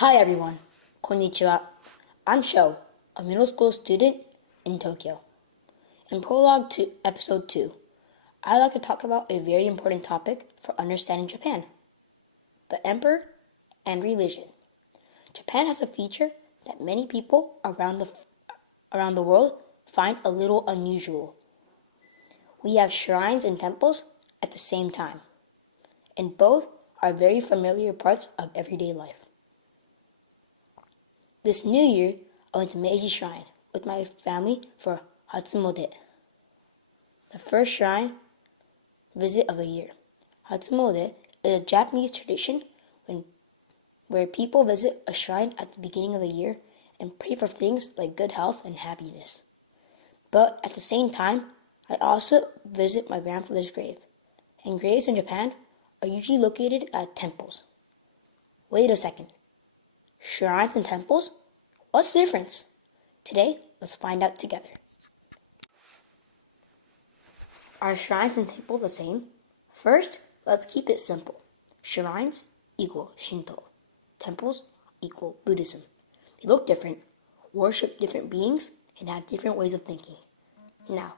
Hi everyone, konnichiwa. I'm Sho, a middle school student in Tokyo. In Prologue to Episode 2, I'd like to talk about a very important topic for understanding Japan, the emperor and religion. Japan has a feature that many people around the world find a little unusual. We have shrines and temples at the same time, and both are very familiar parts of everyday life. This New Year, I went to Meiji Shrine with my family for Hatsumode, the first shrine visit of the year. Hatsumode is a Japanese tradition where people visit a shrine at the beginning of the year and pray for things like good health and happiness. But at the same time, I also visit my grandfather's grave, and graves in Japan are usually located at temples. Wait a second. Shrines and temples? What's the difference? Today, let's find out together. Are shrines and temples the same? First, let's keep it simple. Shrines equal Shinto. Temples equal Buddhism. They look different, worship different beings, and have different ways of thinking. Now,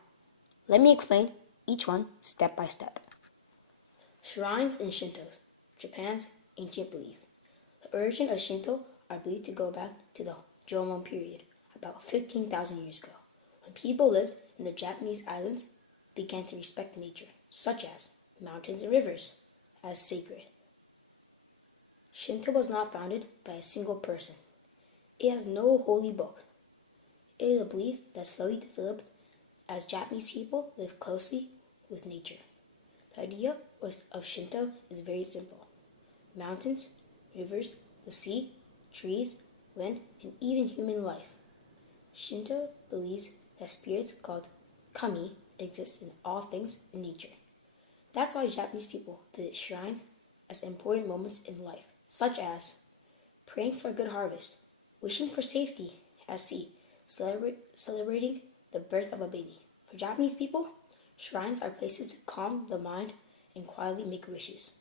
let me explain each one step by step. Shrines and Shintos, Japan's ancient belief. The origin of Shinto are believed to go back to the Jomon period, about 15,000 years ago, when people lived in the Japanese islands began to respect nature, such as mountains and rivers, as sacred. Shinto was not founded by a single person. It has no holy book. It is a belief that slowly developed as Japanese people lived closely with nature. The idea of Shinto is very simple. Mountains, rivers, the sea, trees, wind, and even human life. Shinto believes that spirits called kami exist in all things in nature. That's why Japanese people visit shrines as important moments in life, such as praying for a good harvest, wishing for safety at sea, celebrating the birth of a baby. For Japanese people, shrines are places to calm the mind and quietly make wishes.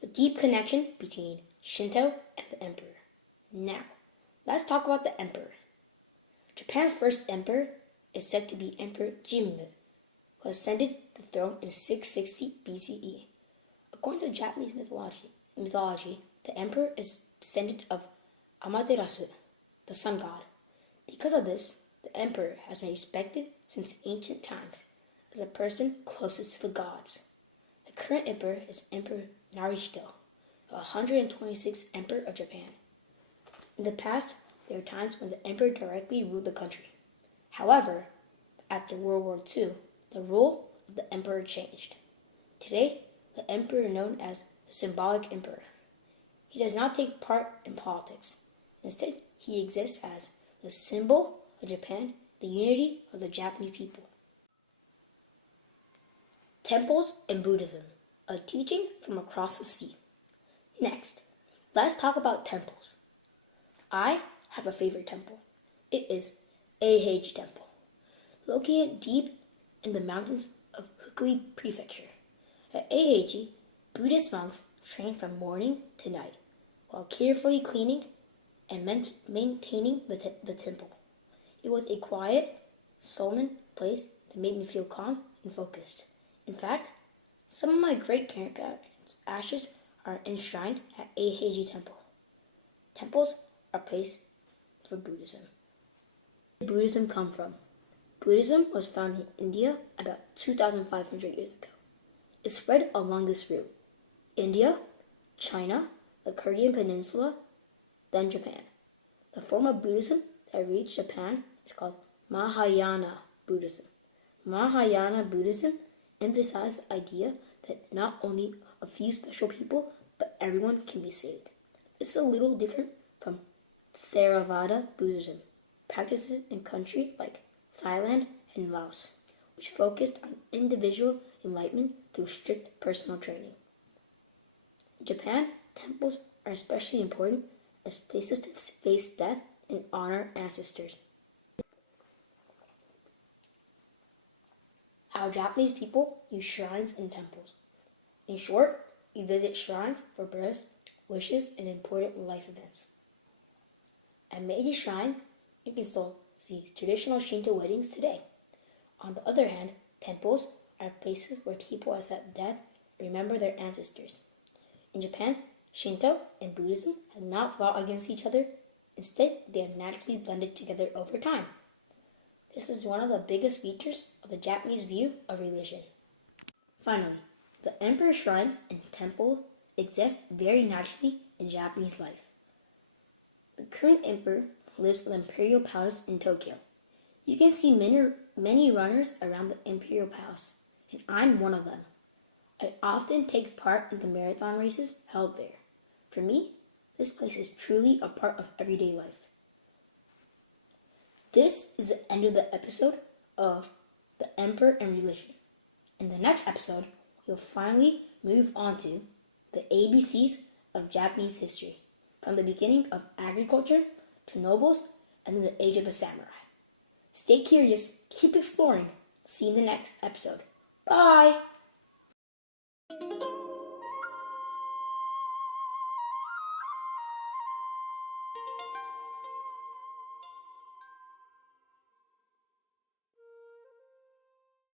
The deep connection between Shinto and the emperor. Now, let's talk about the emperor. Japan's first emperor is said to be Emperor Jimmu, who ascended the throne in 660 BCE. According to Japanese mythology, the emperor is descendant of Amaterasu, the sun god. Because of this, the emperor has been respected since ancient times as a person closest to the gods. The current emperor is Emperor Narihito, the 126th emperor of Japan. In the past, there were times when the emperor directly ruled the country. However, after World War II, the rule of the emperor changed. Today, the emperor is known as the symbolic emperor. He does not take part in politics. Instead, he exists as the symbol of Japan, the unity of the Japanese people. Temples and Buddhism, a teaching from across the sea. Next, let's talk about temples. I have a favorite temple. It is Eiheiji Temple, located deep in the mountains of Fukui Prefecture. At Eiheiji, Buddhist monks train from morning to night while carefully cleaning and maintaining the temple. It was a quiet, solemn place that made me feel calm and focused. In fact, some of my great-grandparents' ashes are enshrined at Eiheiji Temple. Temples are places for Buddhism. Where did Buddhism come from? Buddhism was found in India about 2,500 years ago. It spread along this route: India, China, the Korean Peninsula, then Japan. The form of Buddhism that reached Japan is called Mahayana Buddhism. Mahayana Buddhism emphasized the idea that not only a few special people, but everyone can be saved. This is a little different from Theravada Buddhism, practices in countries like Thailand and Laos, which focused on individual enlightenment through strict personal training. In Japan, temples are especially important as places to face death and honor ancestors. How Japanese people use shrines and temples. In short, we visit shrines for births, wishes, and important life events. At Meiji Shrine, you can still see traditional Shinto weddings today. On the other hand, temples are places where people accept death and remember their ancestors. In Japan, Shinto and Buddhism have not fought against each other. Instead, they have naturally blended together over time. This is one of the biggest features of the Japanese view of religion. Finally, the emperor shrines and temples exist very naturally in Japanese life. The current emperor lives in the Imperial Palace in Tokyo. You can see many runners around the Imperial Palace, and I'm one of them. I often take part in the marathon races held there. For me, this place is truly a part of everyday life. This is the end of the episode of The Emperor and Religion. In the next episode, we'll finally move on to the ABCs of Japanese history, from the beginning of agriculture to nobles and then the age of the samurai. Stay curious, keep exploring. See you in the next episode. Bye!